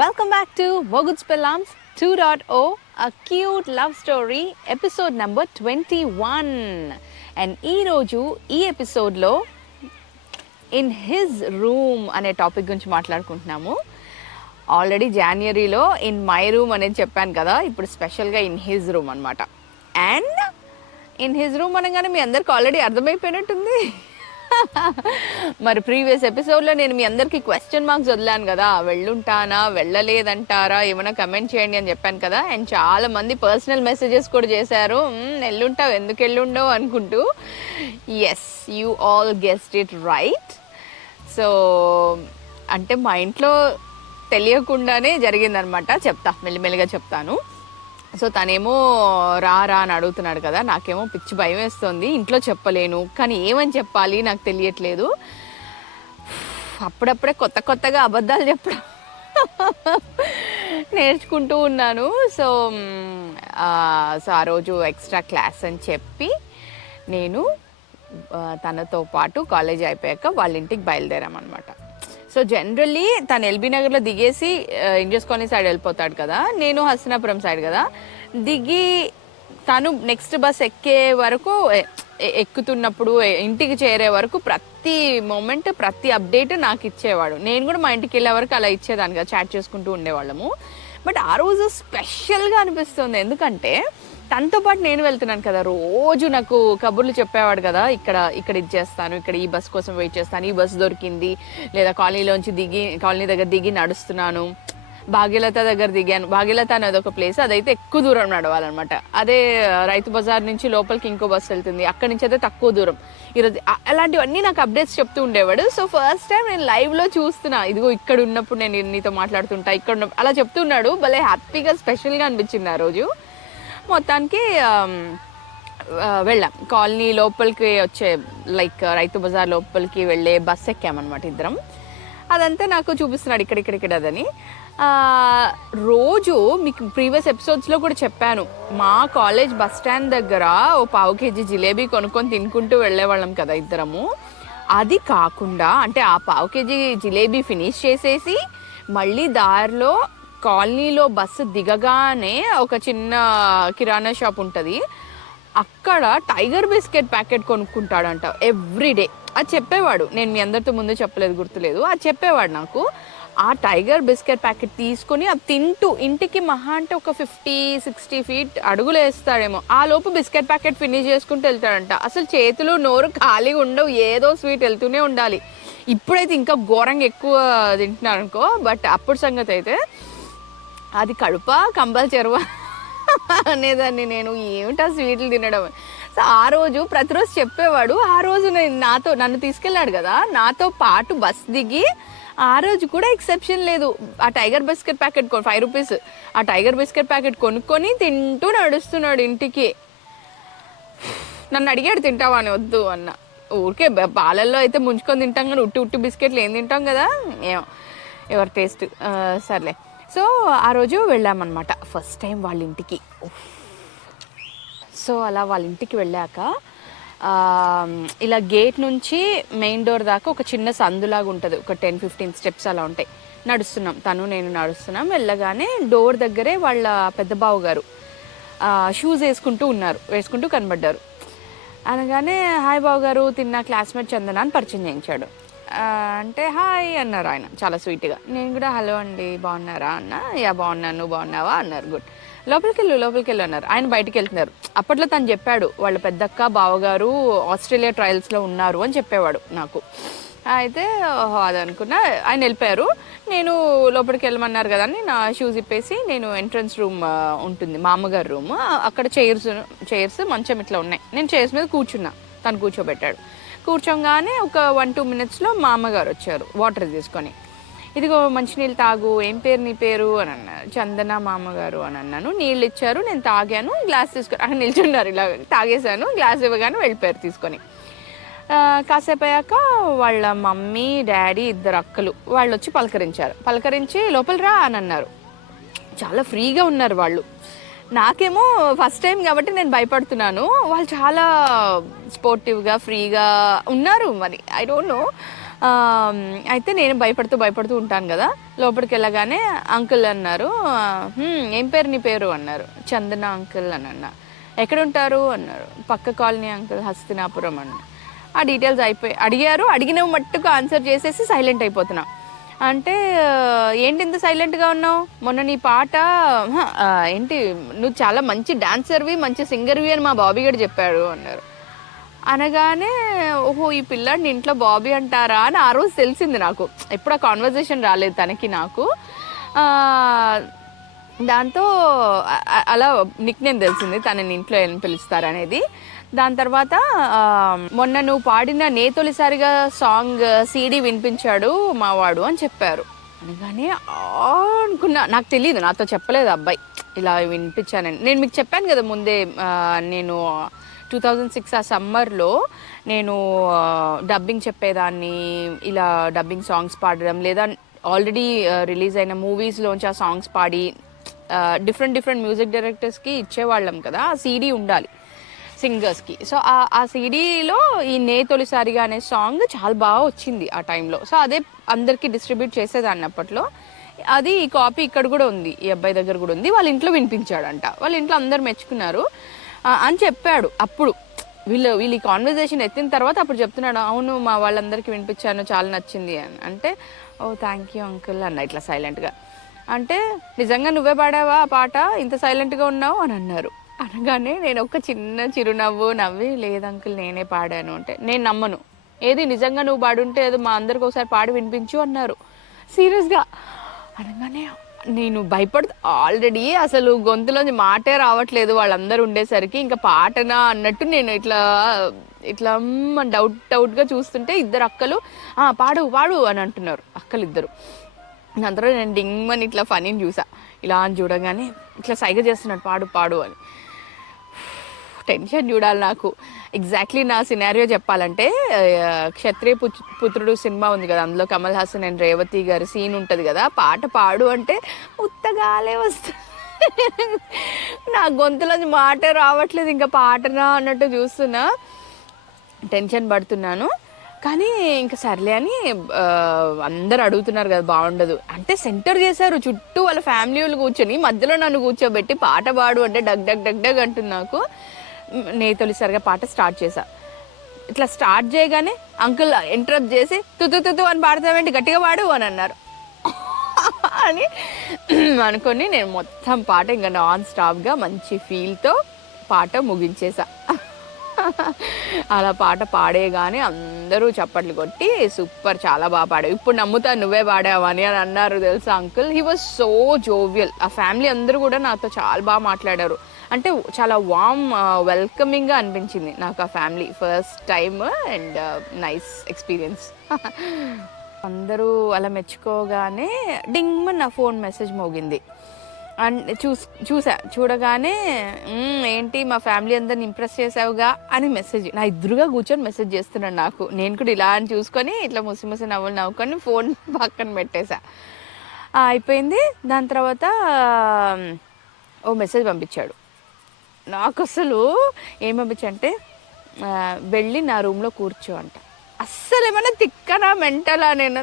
Welcome back to Moguds Pillams 2.0, a cute love story, episode number 21. And ఈ ఎపిసోడ్లో in his room అనే topic గురించి మాట్లాడుకుంటున్నాము. Already జనవరిలో in my room అనేది చెప్పాను కదా, ఇప్పుడు స్పెషల్గా ఇన్ హిజ్ రూమ్ అనమాట. అండ్ ఇన్ హిజ్ రూమ్ అనగానే మీ అందరికి ఆల్రెడీ అర్థమైపోయినట్టుంది. మరి ప్రీవియస్ ఎపిసోడ్లో నేను మీ అందరికీ క్వశ్చన్ మార్క్స్ వదిలాను కదా, వెళ్ళుంటానా వెళ్ళలేదంటారా ఏమైనా కమెంట్ చేయండి అని చెప్పాను కదా. అండ్ చాలా మంది పర్సనల్ మెసేజెస్ కూడా చేశారు, వెళ్ళుంటావు ఎందుకు వెళ్ళుండవు అనుకుంటూ. Yes, you all guessed it right. So అంటే మా ఇంట్లో తెలియకుండానే జరిగిందనమాట. చెప్తా, మెల్లిమెల్లిగా చెప్తాను. సో తనేమో రా అని అడుగుతున్నాడు కదా, నాకేమో పిచ్చి భయం వేస్తుంది, ఇంట్లో చెప్పలేను, కానీ ఏమని చెప్పాలి నాకు తెలియట్లేదు. అప్పుడప్పుడే కొత్తగా అబద్ధాలు చెప్పడం నేర్చుకుంటూ ఉన్నాను. సో ఆ రోజు ఎక్స్ట్రా క్లాస్ అని చెప్పి నేను తనతో పాటు కాలేజ్ అయిపోయాక వాళ్ళ ఇంటికి బయలుదేరామన్నమాట. సో జనరల్లీ తను ఎల్బీ నగర్లో దిగేసి ఇండియస్ కాలనీ సైడ్ వెళ్ళిపోతాడు కదా, నేను హస్తినాపురం సైడ్ కదా. దిగి తను నెక్స్ట్ బస్ ఎక్కే వరకు, ఎక్కుతున్నప్పుడు ఇంటికి చేరే వరకు ప్రతి మూమెంట్ ప్రతి అప్డేట్ నాకు ఇచ్చేవాడు. నేను కూడా మా ఇంటికి వెళ్ళే వరకు అలా ఇచ్చేదాన్ని కదా, చాట్ చేసుకుంటూ ఉండేవాళ్ళము. బట్ ఆ రోజు స్పెషల్గా అనిపిస్తుంది, ఎందుకంటే తనతో పాటు నేను వెళ్తున్నాను కదా. రోజు నాకు కబుర్లు చెప్పేవాడు కదా, ఇక్కడ ఇది చేస్తాను, ఇక్కడ ఈ బస్ కోసం వెయిట్ చేస్తాను, ఈ బస్సు దొరికింది, లేదా కాలనీ దగ్గర దిగి నడుస్తున్నాను, భాగ్యలత దగ్గర దిగాను. భాగ్యలత అనేది ఒక ప్లేస్, అదైతే ఎక్కువ దూరం నడవాలన్నమాట. అదే రైతు బజార్ నుంచి లోపలికి ఇంకో బస్సు వెళ్తుంది, అక్కడి నుంచి అయితే తక్కువ దూరం. ఈరోజు అలాంటివన్నీ నాకు అప్డేట్స్ చెప్తూ ఉండేవాడు. సో ఫస్ట్ టైం నేను లైవ్లో చూస్తున్నా, ఇదిగో ఇక్కడ ఉన్నప్పుడు నేను నీతో మాట్లాడుతుంటా, ఇక్కడ ఉన్నప్పుడు అలా చెప్తున్నాడు. భలే హ్యాపీగా స్పెషల్గా అనిపించింది ఆ రోజు. మొత్తానికి వెళ్ళాం, కాలనీ లోపలికి వచ్చే లైక్ రైతు బజార్ లోపలికి వెళ్ళే బస్ ఎక్కామన్నమాట ఇద్దరం. అదంతా నాకు చూపిస్తున్నాడు ఇక్కడ అదని. రోజు మీకు ప్రీవియస్ ఎపిసోడ్స్లో కూడా చెప్పాను, మా కాలేజ్ బస్ స్టాండ్ దగ్గర ఓ 1/2 kg జిలేబీ కొనుక్కొని తినుకుంటూ వెళ్ళేవాళ్ళం కదా ఇద్దరము. అది కాకుండా అంటే ఆ 1/2 kg జిలేబీ ఫినిష్ చేసేసి మళ్ళీ దారిలో కాలనీలో బస్సు దిగగానే ఒక చిన్న కిరాణా షాప్ ఉంటుంది, అక్కడ టైగర్ బిస్కెట్ ప్యాకెట్ కొనుక్కుంటాడంట ఎవ్రీడే. అది చెప్పేవాడు, నేను మీ అందరితో ముందు చెప్పలేదు, గుర్తులేదు, అది చెప్పేవాడు నాకు. ఆ టైగర్ బిస్కెట్ ప్యాకెట్ తీసుకొని అది తింటూ ఇంటికి మహా అంటే ఒక 50-60 feet అడుగులు వేస్తాడేమో, ఆ లోపు బిస్కెట్ ప్యాకెట్ ఫినిష్ చేసుకుంటూ వెళ్తాడంట. అసలు చేతులు నోరు ఖాళీగా ఉండవు, ఏదో స్వీట్ వెళ్తూనే ఉండాలి. ఇప్పుడైతే ఇంకా ఘోరంగా ఎక్కువ తింటున్నాను అనుకో, బట్ అప్పుడు సంగతి అయితే అది కడుప కంబల్ చెరువ అనేదాన్ని నేను, ఏమిటా స్వీట్లు తినడం. సో ఆ రోజు ప్రతిరోజు చెప్పేవాడు. ఆ రోజు నన్ను తీసుకెళ్ళాడు కదా, నాతో పాటు బస్ దిగి ఆ రోజు కూడా ఎక్సెప్షన్ లేదు. ఆ టైగర్ బిస్కెట్ ప్యాకెట్ 5 rupees ఆ టైగర్ బిస్కెట్ ప్యాకెట్ కొనుక్కొని తింటూ నడుస్తున్నాడు ఇంటికి. నన్ను అడిగాడు తింటావా అని, వద్దు అన్న. ఊరికే పాలల్లో అయితే ముంచుకొని తింటాం కానీ ఉట్టి బిస్కెట్లు ఏం తింటాం కదా, ఏమో ఎవరి టేస్ట్. సర్లే. సో ఆ రోజు వెళ్ళామన్నమాట ఫస్ట్ టైం వాళ్ళ ఇంటికి. సో అలా వాళ్ళ ఇంటికి వెళ్ళాక ఇలా గేట్ నుంచి మెయిన్ డోర్ దాకా ఒక చిన్న సందులాగా ఉంటుంది, ఒక 10-15 steps అలా ఉంటాయి. నడుస్తున్నాం, నేను నడుస్తున్నాం. వెళ్ళగానే డోర్ దగ్గరే వాళ్ళ పెద్ద బావ గారు షూస్ వేసుకుంటూ కనబడ్డారు. అనగానే హాయ్ బావ గారు, తిన్న క్లాస్మేట్ చందన అని పరిచయం చేయించాడు. అంటే హాయ్ అన్నారు ఆయన చాలా స్వీట్గా. నేను కూడా హలో అండి బాగున్నారా అన్న. యా బాగున్నాను, నువ్వు బాగున్నావా అన్నారు. గుడ్, లోపలికి వెళ్ళు అన్నారు. ఆయన బయటికి వెళ్తున్నారు. అప్పట్లో తను చెప్పాడు వాళ్ళ పెద్దక్క బావగారు ఆస్ట్రేలియా ట్రయల్స్లో ఉన్నారు అని చెప్పేవాడు నాకు. అయితే అదనుకున్నా. ఆయన వెళ్ళిపోయారు. నేను లోపలికి వెళ్ళమన్నారు కదా అని నా షూస్ ఇప్పేసి నేను ఎంట్రన్స్ రూమ్ ఉంటుంది, మా అమ్మగారు రూమ్, అక్కడ చైర్స్ మంచం ఇట్లా ఉన్నాయి. నేను చైర్స్ మీద కూర్చున్నా, తను కూర్చోబెట్టాడు. కూర్చోగానే ఒక 1-2 minutesలో మా అమ్మగారు వచ్చారు వాటర్ తీసుకొని. ఇదిగో మంచినీళ్ళు తాగు, ఏం పేరు నీ పేరు అని అన్నారు. చందన మా అమ్మగారు అని అన్నాను. నీళ్ళు ఇచ్చారు, నేను తాగాను, గ్లాస్ తీసుకొని అక్కడ నిల్చున్నారు. ఇలా తాగేశాను, గ్లాస్ ఇవ్వగానే వెళ్ళిపోయారు తీసుకొని. కాసేపు అయ్యాక వాళ్ళ మమ్మీ డాడీ 2 అక్కలు వాళ్ళు వచ్చి పలకరించి లోపల రా అని అన్నారు. చాలా ఫ్రీగా ఉన్నారు వాళ్ళు. నాకేమో ఫస్ట్ టైం కాబట్టి నేను భయపడుతున్నాను, వాళ్ళు చాలా స్పోర్టివ్గా ఫ్రీగా ఉన్నారు. మరి ఐ డోంట్ నో, అయితే నేను భయపడుతూ ఉంటాను కదా. లోపలికి వెళ్ళగానే అంకుల్ అన్నారు, ఏం పేరు నీ పేరు అన్నారు. చందన అంకుల్ అని అన్నా. ఎక్కడ ఉంటారు అన్నారు. పక్క కాలనీ అంకుల్, హస్తినాపురం అన్న. ఆ డీటెయిల్స్ అయిపోయి అడిగారు. అడిగిన మట్టుకు ఆన్సర్ చేసేసి సైలెంట్ అయిపోతున్నా. అంటే ఏంటి ఇంత సైలెంట్గా ఉన్నావు, మొన్న నీ పాట ఏంటి నువ్వు చాలా మంచి డాన్సర్వి, మంచి సింగర్వి అని మా బాబీ గడు చెప్పాడు అన్నారు. అనగానే ఓహో ఈ పిల్లాడిని ఇంట్లో బాబీ అంటారా అని ఆ రోజు తెలిసింది నాకు. ఎప్పుడు ఆ కాన్వర్జేషన్ రాలేదు తనకి నాకు. దాంతో అలా నిక్ నేమ్ తెలిసింది తనని ఇంట్లో ఏం పిలుస్తారనేది. దాని తర్వాత మొన్న నువ్వు పాడిన నే తొలిసారిగా సాంగ్ సీడీ వినిపించాడు మావాడు అని చెప్పారు. అనగానే అనుకున్నా, నాకు తెలియదు, నాతో చెప్పలేదు అబ్బాయి ఇలా వినిపించానని. నేను మీకు చెప్పాను కదా ముందే, నేను 2006 ఆ సమ్మర్లో నేను డబ్బింగ్ చెప్పేదాన్ని, ఇలా డబ్బింగ్ సాంగ్స్ పాడడం, లేదా ఆల్రెడీ రిలీజ్ అయిన మూవీస్లోంచి ఆ సాంగ్స్ పాడి డిఫరెంట్ మ్యూజిక్ డైరెక్టర్స్కి ఇచ్చేవాళ్ళం కదా. ఆ సీడీ ఉండాలి సింగర్స్కి. సో ఆ సీడీలో ఈ నే తొలిసారిగా అనే సాంగ్ చాలా బాగా వచ్చింది ఆ టైంలో. సో అదే అందరికీ డిస్ట్రిబ్యూట్ చేసేదాన్ని అప్పట్లో. అది ఈ కాపీ ఇక్కడ కూడా ఉంది, ఈ అబ్బాయి దగ్గర కూడా ఉంది. వాళ్ళ ఇంట్లో వినిపించాడంట, వాళ్ళ ఇంట్లో అందరు మెచ్చుకున్నారు అని చెప్పాడు. అప్పుడు వీళ్ళు ఈ కాన్వర్జేషన్ ఎత్తిన తర్వాత అప్పుడు చెప్తున్నాడు, అవును మా వాళ్ళందరికీ వినిపించాను, చాలా నచ్చింది అని. అంటే ఓ థ్యాంక్ యూ అంకుల్ అన్న ఇట్లా సైలెంట్గా. అంటే నిజంగా నువ్వే పాడావా ఆ పాట, ఇంత సైలెంట్గా ఉన్నావు అని అన్నారు. అనగానే నేను ఒక చిన్న చిరునవ్వు నవ్వి, లేదు అంకుల్ నేనే పాడాను అంటే. నేను నమ్మను, ఏది నిజంగా నువ్వు పాడుంటే ఏదో మా అందరికి ఒకసారి పాడి వినిపించు అన్నారు సీరియస్గా. అనగానే నేను ఆల్రెడీ అసలు గొంతులోంచి మాటే రావట్లేదు వాళ్ళందరూ ఉండేసరికి, ఇంకా పాటనా అన్నట్టు నేను ఇట్లా డౌట్గా చూస్తుంటే ఇద్దరు అక్కలు పాడు పాడు అని అంటున్నారు, అక్కలు ఇద్దరు. అందరూ నేను డింగ్మని ఇట్లా ఫనీని చూసా. ఇలా అని చూడగానే ఇట్లా సైగ చేస్తున్నాడు పాడు పాడు అని. టెన్షన్ చూడాలి నాకు. ఎగ్జాక్ట్లీ నా సినారియో చెప్పాలంటే, క్షత్రియ పుత్రుడు సినిమా ఉంది కదా, అందులో కమల్ హాసన్ అండ్ రేవతి గారి సీన్ ఉంటుంది కదా, పాట పాడు అంటే ఉత్తగాలే వస్తుంది. నా గొంతులో మాట రావట్లేదు, ఇంకా పాటనా అన్నట్టు చూస్తున్నా, టెన్షన్ పడుతున్నాను. కానీ ఇంకా సర్లే అని అందరు అడుగుతున్నారు కదా బాగుండదు అంటే సెంటర్ చేశారు చుట్టూ వాళ్ళ ఫ్యామిలీ వాళ్ళు కూర్చొని, మధ్యలో నన్ను కూర్చోబెట్టి పాట పాడు అంటే డగ్ డగ్ డగ్ డగ్ అంటుంది నాకు. నే తొలిసారిగా పాట స్టార్ట్ చేశా. ఇట్లా స్టార్ట్ చేయగానే అంకుల్ ఇంటరప్ట్ చేసి తుతు అని పాడతావేంటి, గట్టిగా పాడు అని అన్నారు. అని అనుకొని నేను మొత్తం పాట ఇంకా నాన్ స్టాప్గా మంచి ఫీల్తో పాట ముగించేసా. అలా పాట పాడేగానే అందరూ చప్పట్లు కొట్టి సూపర్ చాలా బాగా పాడావు, ఇప్పుడు నమ్ముతా నువ్వే పాడావని అని అన్నారు తెలుసా uncle. He was so jovial. ఆ ఫ్యామిలీ అందరూ కూడా నాతో చాలా బాగా మాట్లాడారు. అంటే చాలా వామ్ వెల్కమింగ్గా అనిపించింది నాకు ఆ family. First time and nice experience. అందరూ అలా మెచ్చుకోగానే డింగ్ నా ఫోన్ మెసేజ్ మోగింది. అండ్ చూడగానే ఏంటి మా ఫ్యామిలీ అందరిని ఇంప్రెస్ చేసావుగా అని మెసేజ్ నా ఎదురుగా కూర్చొని మెసేజ్ చేస్తున్నాడు నాకు. నేను కూడా ఇలా అని చూసుకొని ఇట్లా ముసి నవ్వుకొని ఫోన్ పక్కన పెట్టేశా. అయిపోయింది. దాని తర్వాత ఓ మెసేజ్ పంపించాడు నాకు. అసలు ఏం పంపించంటే, వెళ్ళి నా రూమ్లో కూర్చో అంట. అస్సలు ఏమన్నా తిక్కనా మెంటలా నేను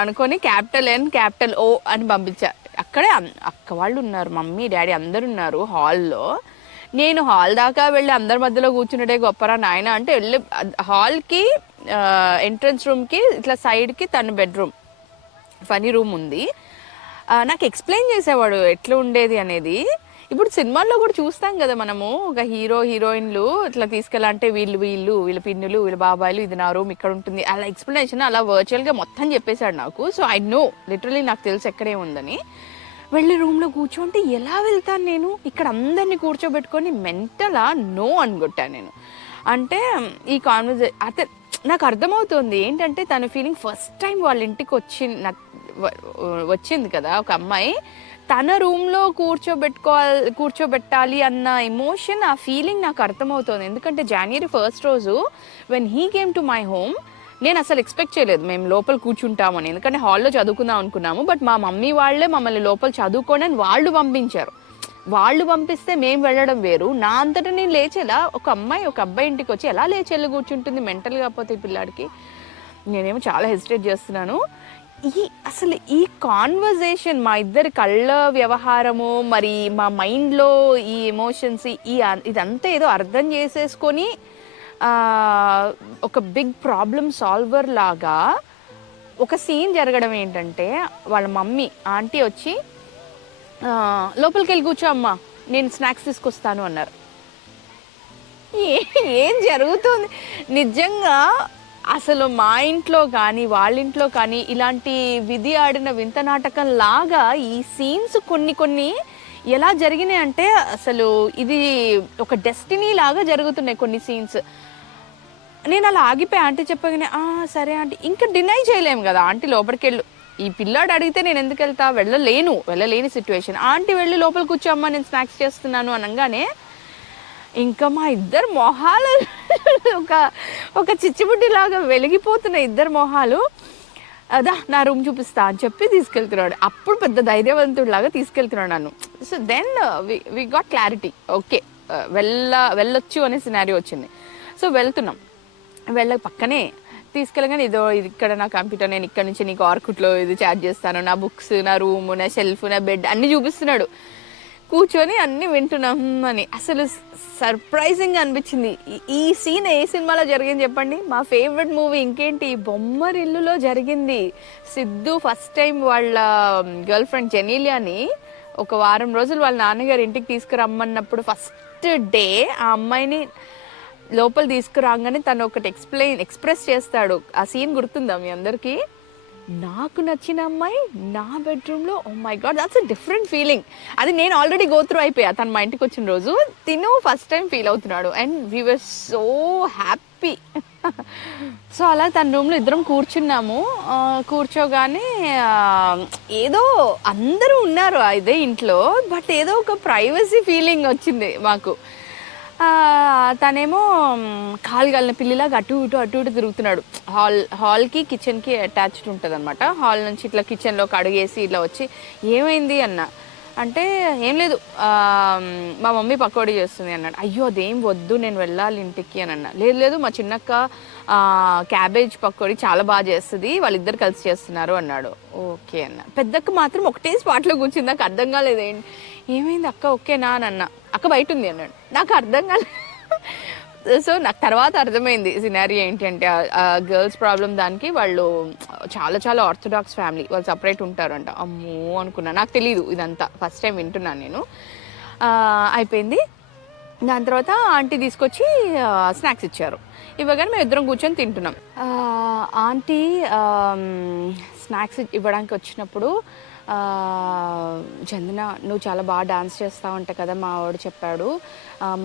అనుకొని క్యాపిటల్ N క్యాపిటల్ O అని పంపించా. అక్కడే అక్క వాళ్ళు ఉన్నారు, మమ్మీ డాడీ అందరు ఉన్నారు హాల్లో. నేను హాల్ దాకా వెళ్ళి అందరి మధ్యలో కూర్చున్నడే గొప్పరా నాయన అంటే వెళ్ళి హాల్కి ఎంట్రన్స్ రూమ్కి ఇట్లా సైడ్కి తన బెడ్రూమ్ ఫనీ రూమ్ ఉంది. నాకు ఎక్స్ప్లెయిన్ చేసేవాడు ఎట్లా ఉండేది అనేది. ఇప్పుడు సినిమాల్లో కూడా చూస్తాం కదా మనము, ఒక హీరో హీరోయిన్లు ఇట్లా తీసుకెళ్ళాలంటే వీళ్ళ పిన్నులు వీళ్ళ బాబాయిలు ఇది నా రూమ్ ఇక్కడ ఉంటుంది అలా ఎక్స్ప్లెనేషన్ అలా వర్చువల్గా మొత్తం చెప్పేశాడు నాకు. సో ఐ నో లిటరలీ నాకు తెలుసు ఎక్కడే ఉందని. వెళ్ళి రూమ్లో కూర్చోంటే ఎలా వెళ్తాను నేను, ఇక్కడ అందరినీ కూర్చోబెట్టుకొని మెంటలా నో అనుకుంటాను నేను. అంటే ఈ కాన్వర్జేషన్ అయితే నాకు అర్థమవుతుంది ఏంటంటే తన ఫీలింగ్. ఫస్ట్ టైం వాళ్ళ ఇంటికి వచ్చింది కదా ఒక అమ్మాయి, తన రూమ్లో కూర్చోబెట్టాలి అన్న ఎమోషన్, ఆ ఫీలింగ్ నాకు అర్థమవుతుంది. ఎందుకంటే January 1st రోజు when he came to my home, నేను అసలు ఎక్స్పెక్ట్ చేయలేదు మేము లోపల కూర్చుంటామని. ఎందుకంటే హాల్లో చదువుకుందాం అనుకున్నాము, బట్ మా మమ్మీ వాళ్ళే మమ్మల్ని లోపల చదువుకోనని వాళ్ళు పంపించారు. వాళ్ళు పంపిస్తే మేము వెళ్ళడం వేరు, నా అంతటా నేను లేచేలా ఒక అబ్బాయి ఇంటికి వచ్చి ఎలా లేచెళ్ళి కూర్చుంటుంది మెంటల్ కాకపోతే ఈ పిల్లాడికి. నేనేమో చాలా హెసిటేట్ చేస్తున్నాను. అసలు ఈ కాన్వర్జేషన్ మా ఇద్దరి కళ్ళ వ్యవహారము, మరి మా మైండ్లో ఈ ఎమోషన్స్, ఇదంతా ఏదో అర్థం చేసేసుకొని ఒక బిగ్ ప్రాబ్లమ్ సాల్వర్ లాగా ఒక సీన్ జరగడం ఏంటంటే, వాళ్ళ మమ్మీ ఆంటీ వచ్చి లోపలికి వెళ్ళి కూర్చో అమ్మా, నేను స్నాక్స్ తీసుకొస్తాను అన్నారు. ఏం జరుగుతుంది నిజంగా? అసలు మా ఇంట్లో కానీ వాళ్ళ ఇంట్లో కానీ ఇలాంటి విధి ఆడిన వింత నాటకం లాగా ఈ సీన్స్ కొన్ని ఎలా జరిగినాయి అంటే, అసలు ఇది ఒక డెస్టినీ లాగా జరుగుతున్నాయి కొన్ని సీన్స్. నేను అలా ఆగిపోయి ఆంటీ చెప్పగానే సరే ఆంటీ, ఇంకా డినై చేయలేము కదా ఆంటీ లోపలికి వెళ్ళు, ఈ పిల్లాడు అడిగితే నేను ఎందుకు వెళ్తా, వెళ్ళలేని సిచ్యువేషన్. ఆంటీ వెళ్ళి లోపల కూర్చోమ్మా నేను స్నాక్స్ చేస్తున్నాను అనగానే ఇంకా మా ఇద్దరు మొహాలు ఒక చిచ్చుబుడ్డిలాగా వెలిగిపోతున్నాయి ఇద్దరు మొహాలు. అదా నా రూమ్ చూపిస్తా అని చెప్పి తీసుకెళ్తున్నాడు. అప్పుడు పెద్ద ధైర్యవంతుడిలాగా తీసుకెళ్తున్నాడు నన్ను. So then we got clarity, okay వెళ్ళొచ్చు అనే సినారియో వచ్చింది. సో వెళ్తున్నాం, పక్కనే తీసుకెళ్ళగానే ఇది ఇక్కడ నా కంప్యూటర్, నేను ఇక్కడ నుంచి నీకు ఆర్కుట్లో ఇది చాట్ చేస్తాను, నా బుక్స్, నా రూమ్, నా షెల్ఫ్, నా బెడ్ అన్నీ చూపిస్తున్నాడు. కూర్చొని అన్నీ వింటున్నాం అని అసలు సర్ప్రైజింగ్గా అనిపించింది. ఈ సీన్ ఏ సినిమాలో జరిగింది చెప్పండి? మా ఫేవరెట్ మూవీ ఇంకేంటి, బొమ్మరిల్లులో జరిగింది. సిద్ధు ఫస్ట్ టైం వాళ్ళ గర్ల్ ఫ్రెండ్ జెనీలియాని ఒక వారం రోజులు వాళ్ళ నాన్నగారు ఇంటికి తీసుకురమ్మన్నప్పుడు ఫస్ట్ డే ఆ అమ్మాయిని లోపల తీసుకురాగానే తను ఒకటి ఎక్స్ప్రెస్ చేస్తాడు. ఆ సీన్ గుర్తుందా మీ అందరికీ? నాకు నచ్చిన అమ్మాయి నా బెడ్రూమ్లో, oh my god, that's a different feeling. అది నేను ఆల్రెడీ గోత్రూ అయిపోయా. తను మా ఇంటికి వచ్చిన రోజు తిను ఫస్ట్ టైం ఫీల్ అవుతున్నాడు and we were so happy. So అలా తన రూమ్లో ఇద్దరం కూర్చున్నాము. కూర్చోగానే ఏదో అందరూ ఉన్నారు ఇదే ఇంట్లో, బట్ ఏదో ఒక ప్రైవసీ ఫీలింగ్ వచ్చింది మాకు. తనేమో కాలు కాలిన పిల్లిలాగా అటు ఇటు తిరుగుతున్నాడు. హాల్కి కిచెన్కి అటాచ్డ్ ఉంటుంది అనమాట. హాల్ నుంచి ఇట్లా కిచెన్లోకి అడుగేసి ఇట్లా వచ్చి ఏమైంది అన్న అంటే, ఏం లేదు మా మమ్మీ పకోడీ చేస్తుంది అన్నాడు. అయ్యో అదేం వద్దు, నేను వెళ్ళాలి ఇంటికి అని అన్నా. లేదు మా చిన్నక్క క్యాబేజ్ పకోడీ చాలా బాగా చేస్తుంది, వాళ్ళిద్దరు కలిసి చేస్తున్నారు అన్నాడు. ఓకే అన్న. పెద్దక్క మాత్రం ఒకటే స్పాట్లో కూర్చుంది. నాకు అర్థం కాలేదు, ఏమైంది అక్క ఓకేనా అని అన్న. అక్క బయట ఉంది అన్నాడు. నాకు అర్థం కాలేదు. సో నాకు తర్వాత అర్థమైంది సినారియో ఏంటి అంటే, గర్ల్స్ ప్రాబ్లం దానికి వాళ్ళు చాలా ఆర్థోడాక్స్ ఫ్యామిలీ, వాళ్ళు సపరేట్ ఉంటారంట. అమ్మో అనుకున్నా, నాకు తెలీదు ఇదంతా, ఫస్ట్ టైం వింటున్నాను నేను. అయిపోయింది. దాని తర్వాత ఆంటీ తీసుకొచ్చి స్నాక్స్ ఇచ్చారు. ఇవ్వగానే మేము ఇద్దరం కూర్చొని తింటున్నాం. ఆంటీ స్నాక్స్ ఇవ్వడానికి వచ్చినప్పుడు, చందన నువ్వు చాలా బాగా డాన్స్ చేస్తావు అంట కదా, మా వాడు చెప్పాడు,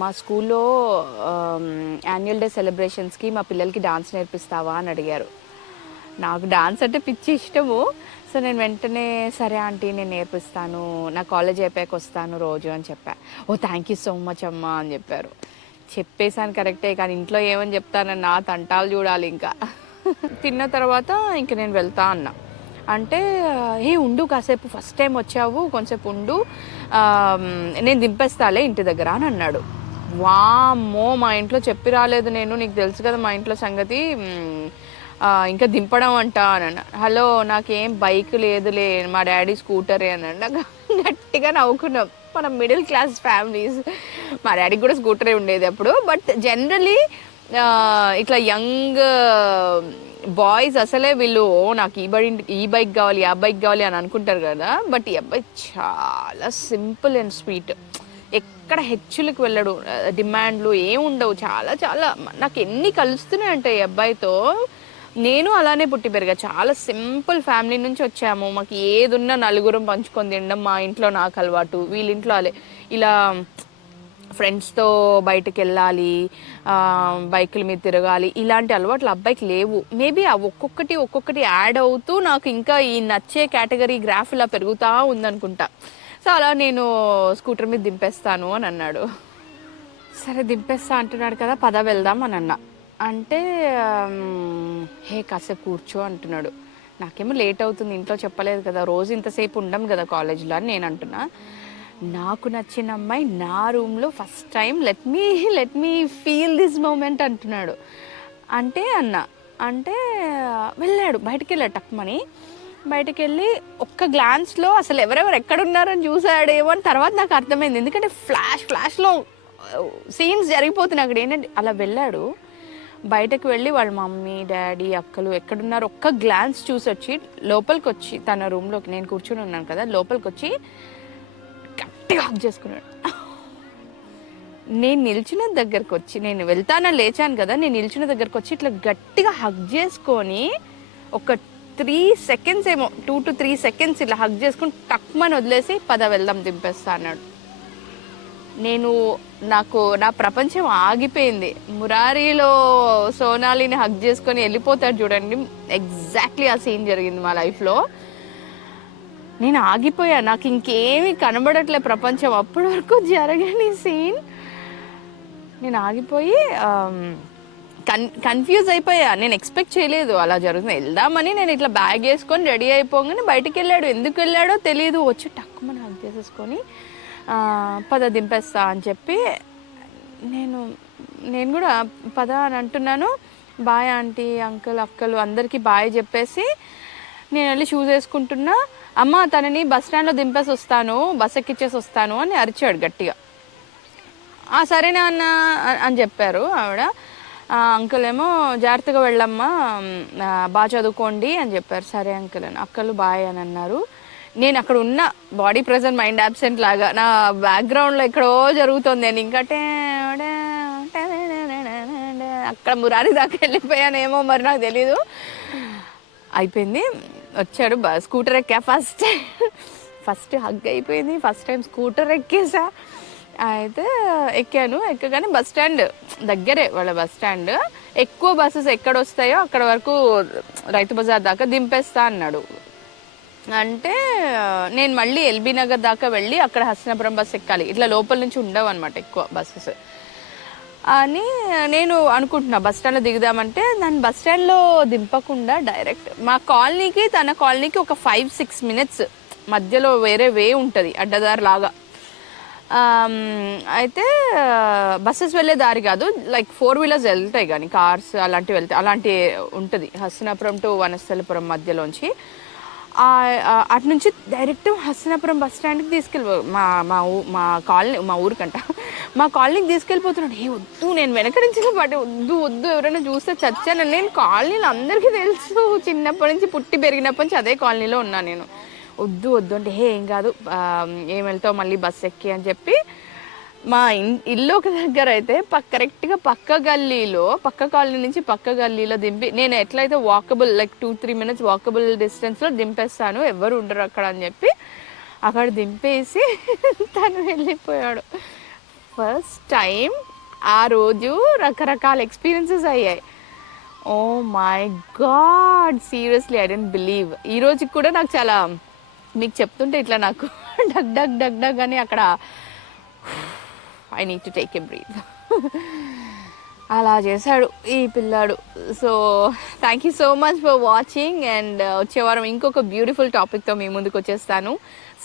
మా స్కూల్లో యాన్యువల్ డే సెలబ్రేషన్స్కి మా పిల్లలకి డాన్స్ నేర్పిస్తావా అని అడిగారు. నాకు డాన్స్ అంటే పిచ్చి ఇష్టము. సో నేను వెంటనే సరే ఆంటీ నేను నేర్పిస్తాను, నా కాలేజ్ అయిపోయాక వస్తాను రోజు అని చెప్పా. ఓ థ్యాంక్ యూ సో మచ్ అమ్మా అని చెప్పారు. చెప్పేశాను కరెక్టే, కానీ ఇంట్లో ఏమని చెప్తానని నా తంటాలు చూడాలి. ఇంకా తిన్న తర్వాత ఇంక నేను వెళ్తా అన్నా. అంటే ఉండు కాసేపు, ఫస్ట్ టైం వచ్చావు కొంచెంసేపు ఉండు, నేను దింపేస్తాలే ఇంటి దగ్గర అని అన్నాడు. వామ్మో, మా ఇంట్లో చెప్పి రాలేదు నేను, నీకు తెలుసు కదా మా ఇంట్లో సంగతి, ఇంకా దింపడం అంట అని అన్న. హలో నాకేం బైక్ లేదులే, మా డాడీ స్కూటరే అని అన్న. గట్టిగా నవ్వుకున్నాం. మనం మిడిల్ క్లాస్ ఫ్యామిలీస్, మా డాడీకి కూడా స్కూటరే ఉండేది అప్పుడు. బట్ జనరలీ ఇట్లా యంగ్ బాయ్స్ అసలే వీళ్ళు నాకు ఈ బైక్ కావాలి ఆ బైక్ కావాలి అని అనుకుంటారు కదా. బట్ ఈ అబ్బాయి చాలా సింపుల్ అండ్ స్వీట్, ఎక్కడ హెచ్చులకు వెళ్ళడు, డిమాండ్లు ఏముండవు, చాలా నాకు ఎన్ని కలుస్తున్నాయి అంటే ఈ అబ్బాయితో. నేను అలానే పుట్టి పెరిగా, చాలా సింపుల్ ఫ్యామిలీ నుంచి వచ్చాము. మాకు ఏది ఉన్నా నలుగురం పంచుకొని తినడం మా ఇంట్లో నాకు అలవాటు. వీళ్ళింట్లో ఇలా ఫ్రెండ్స్తో బయటకు వెళ్ళాలి, బైకుల మీద తిరగాలి, ఇలాంటి అలవాట్లు అబ్బాయికి లేవు. మేబీ ఒక్కొక్కటి యాడ్ అవుతూ నాకు ఇంకా ఈ నచ్చే కేటగిరీ గ్రాఫ్ ఇలా పెరుగుతూ ఉందనుకుంటా. సో అలా నేను స్కూటర్ మీద దింపేస్తాను అని అన్నాడు. సరే దింపేస్తా అంటున్నాడు కదా, పద వెళ్దాం అని అన్నా. అంటే కాసేపు కూర్చో అంటున్నాడు. నాకేమో లేట్ అవుతుంది, ఇంట్లో చెప్పలేదు కదా, రోజు ఇంతసేపు ఉండం కదా కాలేజ్లో అని నేను అంటున్నా. నాకు నచ్చిన అమ్మాయి నా రూమ్లో first time let me feel this moment అంటున్నాడు. అంటే వెళ్ళాడు, బయటికి వెళ్ళాడు టక్మని. బయటకు వెళ్ళి ఒక్క గ్లాన్స్లో అసలు ఎవరెవరు ఎక్కడున్నారని చూసాడేమో అని తర్వాత నాకు అర్థమైంది. ఎందుకంటే ఫ్లాష్లో సీన్స్ జరిగిపోతున్నాయి అక్కడ. ఏంటంటే అలా వెళ్ళాడు, బయటకు వెళ్ళి వాళ్ళ మమ్మీ డాడీ అక్కలు ఎక్కడున్నారు ఒక్క గ్లాన్స్ చూసి వచ్చి లోపలికి వచ్చి తన రూమ్లోకి, నేను కూర్చుని ఉన్నాను కదా, లోపలికి వచ్చి గట్టిగా హగ్ చేసుకున్నాడు. నేను నిల్చున్న దగ్గరకు వచ్చి, నేను వెళ్తానని లేచాను కదా, నేను నిల్చున్న దగ్గరకు వచ్చి ఇట్లా గట్టిగా హగ్ చేసుకొని ఒక 3 seconds ఏమో 2 to 3 seconds ఇట్లా హగ్ చేసుకుని టక్మని వదిలేసి పద వెళ్దాం దింపేస్తా అన్నాడు. నా ప్రపంచం ఆగిపోయింది. మురారిలో సోనాలిని హగ్ చేసుకొని వెళ్ళిపోతాడు చూడండి, ఎగ్జాక్ట్లీ ఆ సీన్ జరిగింది మా లైఫ్లో. నేను ఆగిపోయా, నాకు ఇంకేమీ కనబడట్లే ప్రపంచం. అప్పటి వరకు జరగని సీన్ నేను ఆగిపోయి కన్ఫ్యూజ్ అయిపోయా. నేను ఎక్స్పెక్ట్ చేయలేదు అలా జరుగుతుంది. వెళ్దామని నేను ఇట్లా బ్యాగ్ వేసుకొని రెడీ అయిపోగానే బయటికి వెళ్ళాడు. ఎందుకు వెళ్ళాడో తెలియదు. వచ్చి టక్కుమని హగ్ చేసేసుకొని పద దింపేస్తా అని చెప్పి నేను కూడా పద అని అంటున్నాను. బాయ్ ఆంటీ అంకుల్ అక్కలు అందరికీ బాయ్ చెప్పేసి నేను వెళ్ళి షూస్ వేసుకుంటున్నా. అమ్మ తనని బస్ స్టాండ్లో దింపేసి వస్తాను, బస్ ఎక్కిచ్చేసి వస్తాను అని అరిచాడు గట్టిగా. సరేనా అన్న అని చెప్పారు ఆవిడ. అంకుల్ ఏమో జాగ్రత్తగా వెళ్ళమ్మా, బాగా చదువుకోండి అని చెప్పారు. సరే అంకుల్ అని అక్కలు బాయ్ అని అన్నారు. నేను అక్కడ ఉన్న బాడీ ప్రెజెంట్ మైండ్ యాబ్సెంట్ లాగా నా బ్యాక్గ్రౌండ్లో ఎక్కడో జరుగుతుంది. నేను ఇంకా అక్కడ మురారి దాకా వెళ్ళిపోయానేమో మరి నాకు తెలీదు. అయిపోయింది, వచ్చాడు, స్కూటర్ ఎక్కా. ఫస్ట్ హగ్ అయిపోయింది. ఫస్ట్ టైం స్కూటర్ ఎక్కేసా. అయితే ఎక్కగానే బస్ స్టాండ్ దగ్గరే వాళ్ళ బస్ స్టాండ్. ఎక్కువ బస్సెస్ ఎక్కడ వస్తాయో అక్కడ వరకు రైతు బజార్ దాకా దింపేస్తా అన్నాడు. అంటే నేను మళ్ళీ ఎల్బీ నగర్ దాకా వెళ్ళి అక్కడ హస్తినాపురం బస్ ఎక్కాలి. ఇట్లా లోపల నుంచి ఉండవు అనమాట ఎక్కువ బస్సెస్ అని నేను అనుకుంటున్నా. బస్ స్టాండ్లో దిగుదామంటే నన్ను బస్ స్టాండ్లో దింపకుండా డైరెక్ట్ మా కాలనీకి తన కాలనీకి ఒక 5-6 minutes మధ్యలో వేరే వే ఉంటుంది అడ్డదారి లాగా. అయితే బస్సెస్ వెళ్ళే దారి కాదు, లైక్ 4-wheelers వెళ్తాయి కానీ కార్స్ అలాంటివి వెళ్తాయి. అలాంటి ఉంటుంది హస్తినాపురం టు వనస్థలిపురం మధ్యలోంచి. అటు నుంచి డైరెక్ట్ హస్తినాపురం బస్ స్టాండ్కి మా ఊరికంట మా కాలనీకి తీసుకెళ్ళిపోతున్నాడు. వద్దు, నేను వెనక నుంచి పాటు వద్దు ఎవరైనా చూస్తే చచ్చాను. నేను కాలనీలో అందరికీ తెలుసు, చిన్నప్పటి నుంచి పుట్టి పెరిగినప్పటి నుంచి అదే కాలనీలో ఉన్నాను నేను. వద్దు అంటే ఏం కాదు, ఏం వెళ్తావు మళ్ళీ బస్ ఎక్కి అని చెప్పి మా ఇల్లు ఒక దగ్గర అయితే కరెక్ట్గా పక్క కాలనీ నుంచి పక్క గల్లీలో దింపి, నేను ఎట్లయితే వాకబుల్ లైక్ 2-3 minutes వాకబుల్ డిస్టెన్స్లో దింపేస్తాను, ఎవరు ఉండరు అక్కడ అని చెప్పి అక్కడ దింపేసి తను వెళ్ళిపోయాడు. ఫస్ట్ టైం ఆ రోజు రకరకాల ఎక్స్పీరియన్సెస్ అయ్యాయి. Oh my god, seriously I don't believe. ఈ రోజుకి కూడా నాకు చాలా, మీకు చెప్తుంటే ఇట్లా నాకు డగ్ అని అక్కడ I need to take a breath. అలా చేశాడు ఈ పిల్లాడు. So thank you so much for watching. And వచ్చే వారం ఇంకొక బ్యూటిఫుల్ టాపిక్తో మీ ముందుకు వచ్చేస్తాను.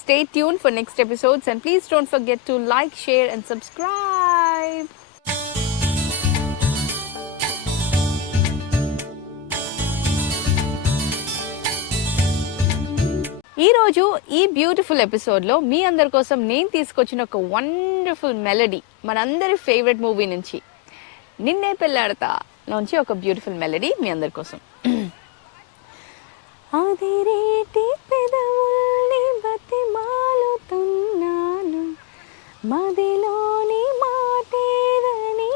Stay tune for next episodes and please don't forget to like, share and subscribe. ఈరోజు ఈ బ్యూటిఫుల్ ఎపిసోడ్లో మీ అందరి కోసం నేను తీసుకొచ్చిన ఒక వండర్ఫుల్ మెలడీ, మనందరి ఫేవరెట్ మూవీ నుంచి నిన్నే పెళ్ళాడతా నుంచి ఒక బ్యూటిఫుల్ మెలడీ మీ అందరి కోసం. అదిరేటి పెదవుల్ని బతిమాలుతున్నాను, మదిలోని మాటేదని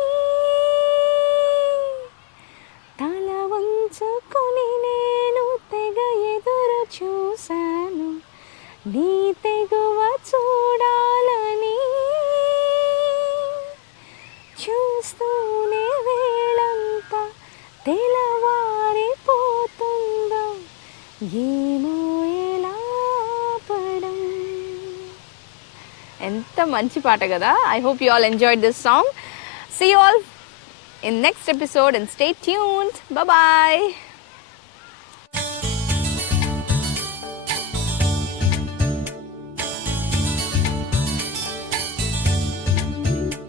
తల వంచుకొని నేను తెగ ఎదురు చూశాను, నీ తెగువ చూడాలని చూస్తూనే వేళంతా తెలవారిపోతుందో ఏమో ఎలా పడం. ఎంత మంచి పాట కదా. I hope you all enjoyed this song. See you all in next episode and stay tuned. Bye bye.